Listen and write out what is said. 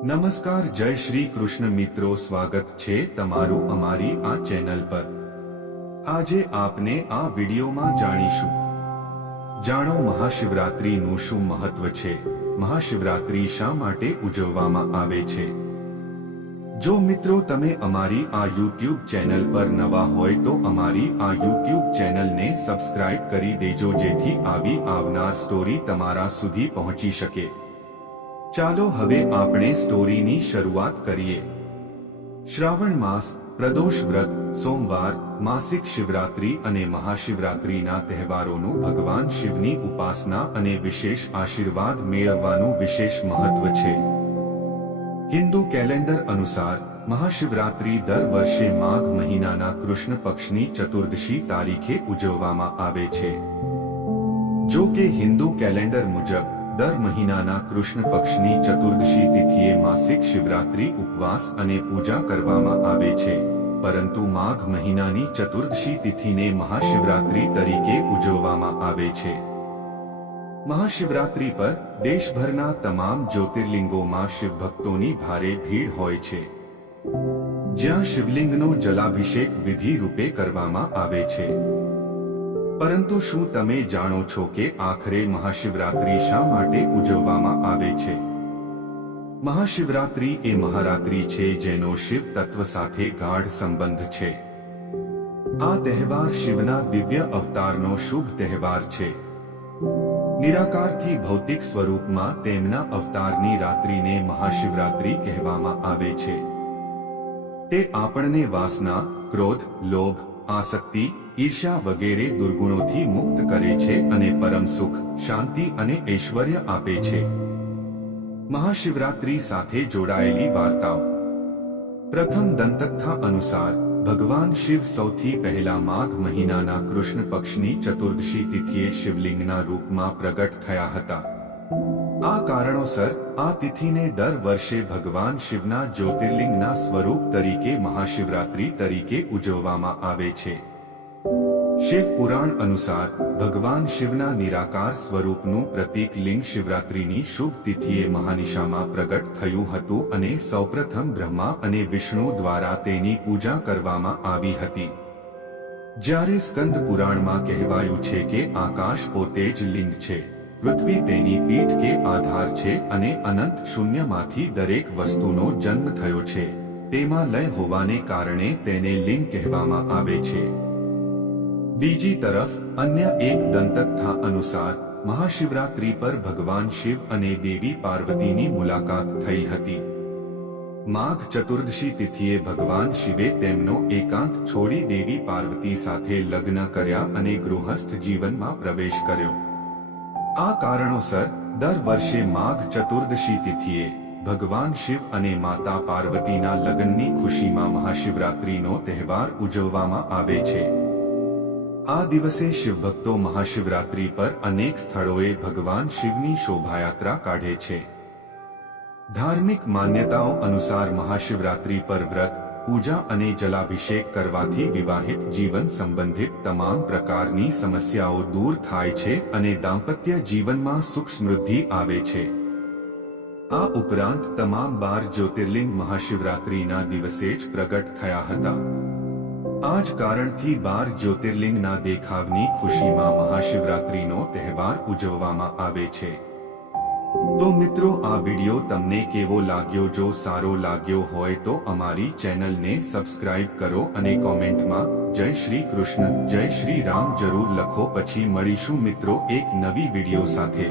નમસ્કાર, જય શ્રી કૃષ્ણ મિત્રો, સ્વાગત છે તમારું અમારી આ ચેનલ પર। આજે આપને આ વિડીયોમાં જાણીશું, જાણો મહાશિવરાત્રીનું શું મહત્વ છે, મહાશિવરાત્રી શા માટે ઉજવવામાં આવે છે। જો મિત્રો તમે અમારી આ YouTube ચેનલ પર નવા હોય તો અમારી આ YouTube ચેનલને સબસ્ક્રાઇબ કરી દેજો, જેથી આવી આવનાર સ્ટોરી તમારા સુધી પહોંચી શકે। ચાલો હવે આપણે સ્ટોરીની શરૂઆત કરીએ। શ્રાવણ માસ, પ્રદોષ વ્રત, સોમવાર, માસિક શિવરાત્રી અને મહાશિવરાત્રીના તહેવારોનું ભગવાન શિવની ઉપાસના અને વિશેષ આશીર્વાદ મેળવવાનું વિશેષ મહત્વ છે। હિન્દુ કેલેન્ડર અનુસાર મહાશિવરાત્રી દર વર્ષે માઘ મહિનાના કૃષ્ણ પક્ષની ચતુર્દશી તારીખે ઉજવવામાં આવે છે। જો કે હિન્દુ કેલેન્ડર મુજબ દર મહિનાના કૃષ્ણ પક્ષની ચતુર્દશી તિથિએ માસિક શિવરાત્રી ઉપવાસ અને પૂજા કરવામાં આવે છે, પરંતુ માઘ મહિનાની ચતુર્દશી તિથિને મહાશિવરાત્રી તરીકે ઉજવવામાં આવે છે। મહાશિવરાત્રી પર દેશભરના તમામ જ્યોતિર્લિંગોમાં શિવભક્તોની ભારે ભીડ હોય છે, જ્યાં શિવલિંગનો જલાભિષેક વિધિ રૂપે કરવામાં આવે છે। પરંતુ શું તમે જાણો છો કે આખરે મહાશિવરાત્રી શા માટે ઉજવવામાં આવે છે? મહાશિવરાત્રી એ મહારાત્રી છે જેનો શિવ તત્વ સાથે ગાઢ સંબંધ છે। આ તહેવાર શિવના દિવ્ય અવતારનો શુભ તહેવાર છે। નિરાકારથી ભૌતિક સ્વરૂપમાં તેમના અવતારની રાત્રિને મહાશિવરાત્રી કહેવામાં આવે છે। તે આપણને વાસના, ક્રોધ, લોભ, આસક્તિ, ઈર્ષ્યા વગેરે દુર્ગુણોથી મુક્ત કરે છે અને પરમ સુખ, શાંતિ અને ઐશ્વર્ય આપે છે। મહાશિવરાત્રી સાથે જોડાયેલી વાર્તાઓ। પ્રથમ દંતકથા અનુસાર ભગવાન શિવ સૌથી પહેલા માઘ મહિનાના કૃષ્ણ પક્ષની ચતુર્દશી તિથિએ શિવલિંગના રૂપમાં પ્રગટ થયા હતા। આ કારણોસર આ તિથિને દર વર્ષે ભગવાન શિવના જ્યોતિર્લિંગના સ્વરૂપ તરીકે મહાશિવરાત્રી તરીકે ઉજવવામાં આવે છે। શિવ પુરાણ અનુસાર ભગવાન શિવના નિરાકાર સ્વરૂપનું પ્રતીક લિંગ શિવરાત્રીની શુભ તિથિએ મહાનિશામાં પ્રગટ થયું હતું અને સૌપ્રથમ બ્રહ્મા અને વિષ્ણુ દ્વારા તેની પૂજા કરવામાં આવી હતી। જ્યારે સ્કંદ પુરાણમાં કહેવાયું છે કે આકાશ પોતે જ લિંગ છે, પૃથ્વી તેની પીઠ કે આધાર છે અને અનંત શૂન્યમાંથી દરેક વસ્તુનો જન્મ થયો છે, તેમાં લય હોવાને કારણે તેને લિંગ કહેવામાં આવે છે। બીજી તરફ અન્ય એક દંતકથા અનુસાર મહાશિવરાત્રી પર ભગવાન શિવ અને દેવી પાર્વતીની મુલાકાત થઈ હતી। માઘ ચતુર્દશી તિથિએ ભગવાન શિવે તેમનો એકાંત છોડી દેવી પાર્વતી સાથે લગ્ન કર્યા અને ગૃહસ્થ જીવનમાં પ્રવેશ કર્યો। આ કારણોસર દર વર્ષે માઘ ચતુર્દશી તિથિએ ભગવાન શિવ અને માતા પાર્વતીના લગ્નની ખુશીમાં મહાશિવરાત્રીનો તહેવાર ઉજવવામાં આવે છે। આ દિવસે શિવભક્તો મહાશિવરાત્રી પર અનેક સ્થળોએ ભગવાન શિવની શોભાયાત્રા કાઢે છે। ધાર્મિક માન્યતાઓ અનુસાર મહાશિવરાત્રી પર વ્રત, પૂજા અને જલાભિષેક કરવાથી વિવાહિત જીવન સંબંધિત તમામ પ્રકારની સમસ્યાઓ દૂર થાય છે અને દાંપત્ય જીવનમાં સુખ સમૃદ્ધિ આવે છે। આ ઉપરાંત તમામ 12 જ્યોતિર્લિંગ મહાશિવરાત્રીના દિવસે જ પ્રગટ થયા હતા। આ જ કારણથી 12 જ્યોતિર્લિંગના દેખાવની ખુશીમાં મહાશિવરાત્રીનો તહેવાર ઉજવવામાં આવે છે। તો મિત્રો, આ વિડિયો તમને કેવો લાગ્યો? જો સારો લાગ્યો હોય તો અમારી ચેનલને સબસ્ક્રાઇબ કરો અને કોમેન્ટમાં જય શ્રી કૃષ્ણ, જય શ્રી રામ જરૂર લખો। પછી મળીશું મિત્રો એક નવી વિડિયો સાથે।